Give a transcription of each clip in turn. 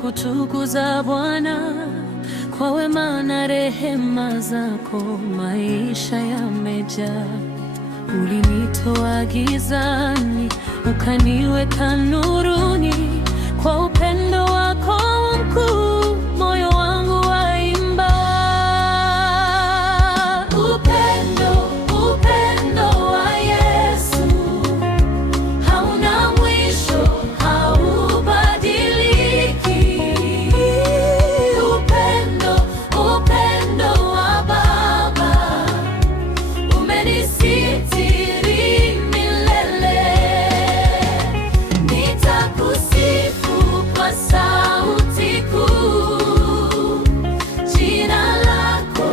kutukuza Bwana, kwa wema na rehema zako maisha yamejaa. Ulinitoa gizani ukaniweka nuruni, kwa upendo wako mkuu moyo wangu waimba. Upendo, upendo wa Yesu hauna mwisho, haubadiliki. Upendo, upendo wa Baba umenisitiri milele. Nitakusifu kwa sauti kuu, jina lako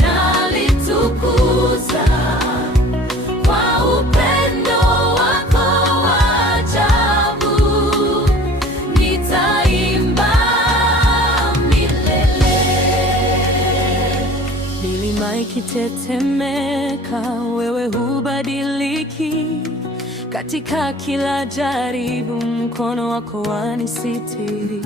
nalitukuza, kwa upendo wako wa ajabu nitaimba milele. Milima ikitetemeka, wewe hubadiliki. Katika kila jaribu, mkono wako wanisitiri.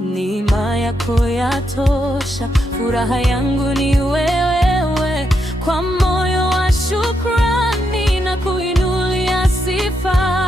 Neema yako yatosha, furaha yangu ni wewe. Kwa moyo wa shukrani na kuinulia sifa.